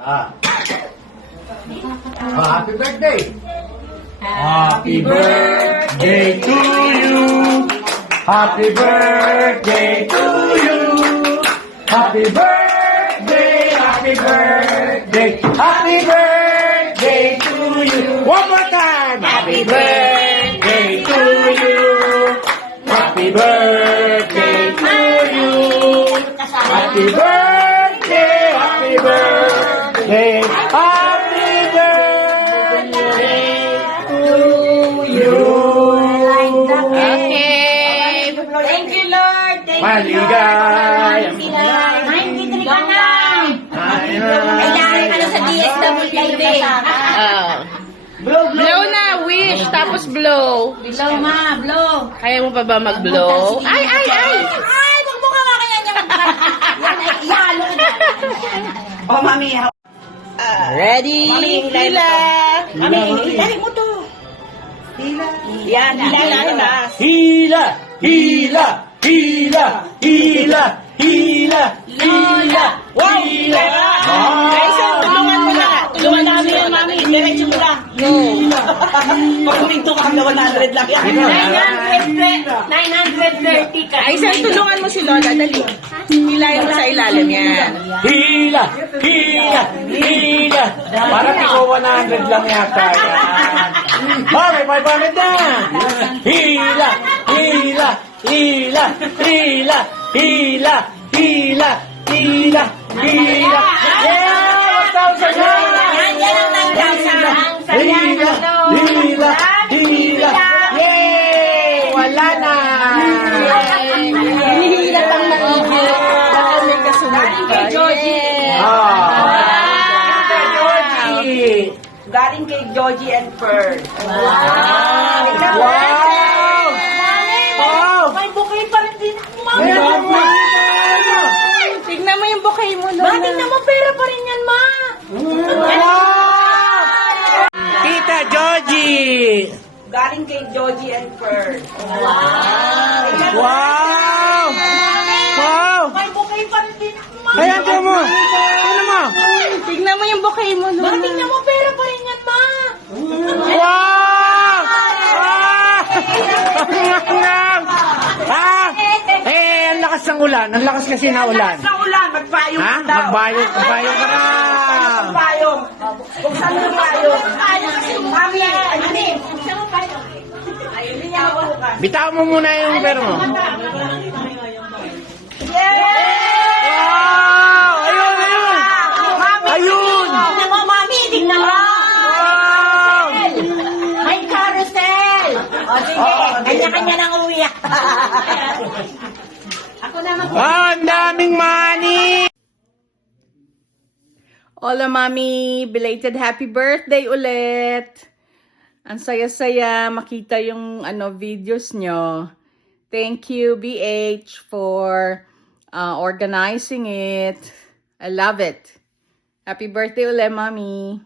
Ah. Happy birthday! Happy birthday to you. Happy birthday to you! Happy birthday! Happy birthday! Happy birthday to you! One more time! Happy birthday to you! Happy birthday to you! Happy birthday! Happy birthday! Happy birthday to you! Okay. Thank you, Lord. Thank you, Lord. Maligay! 93 ka na. Kailangan ka na sa DSWD. Blow na, wish, tapos blow. Blow, ma. Blow. Kaya mo pa ba mag-blow? Ay! Ay, wag mo ka kaya niya. Yalo ka na. Oh, mami. Ready? Hila! Mami, ilari mo to. Yan, hila. Hila! Hila! Hila! Hila! Hila! Hila! Hila! Ay, sir, tulungan mo na. Tulungan namin yan, mami. Diretso mo na. Pag huminto ka, 100 lang yan. 930 ka. Ay, sir, tulungan mo si Lola, dali. Hilayin mo sa ilalim yan. Hila! Hila! Hila! Para tiko 100 lang yata yan. Oh, may 500 na! Hila! Hila! Hila! Hila! Hila! Hila! Hila! Hila! Yeah! 1,000 na! Hila! Hila! Hila! Yay! Wala na! Hihila pang maigi. Baka may kasunod pa. Georgie! Galing kay Georgie and Fern. Wow! Wow! May bukay pa rin din. Tignan mo yung bouquet mo, Lola. Bakit naman pera pa rin yan, ma? Wow! Tita Georgie! Galing kay Georgie and Fern. Wow! Wow! May bukay pa rin din. Kaya ito mo! Ano mo? Tignan mo yung bouquet mo, Lola. Bakit naman pera pa rin yan, ma? Wow! Ah! Eh, ang lakas ng ulan. Ang lakas kasi na ulan. Sa ulan, magpayong Ha? daw. Magbayog ka na! Magpayong. Kung saan yung payong? Mami, ayun niya ako bukas. Bitaw mo muna yung pera mo. Wow! Ayun, ayun! Ayun! Tingnan mo, mami. Tingnan mo. Wow! May carousel. O, sige. Kanya-kanya nang uwi. Ako naman. Ah, ang daming money! Hola, Mami. Belated happy birthday ulit. Ang saya-saya makita yung videos nyo. Thank you, BH, for organizing it. I love it. Happy birthday ulit, Mami.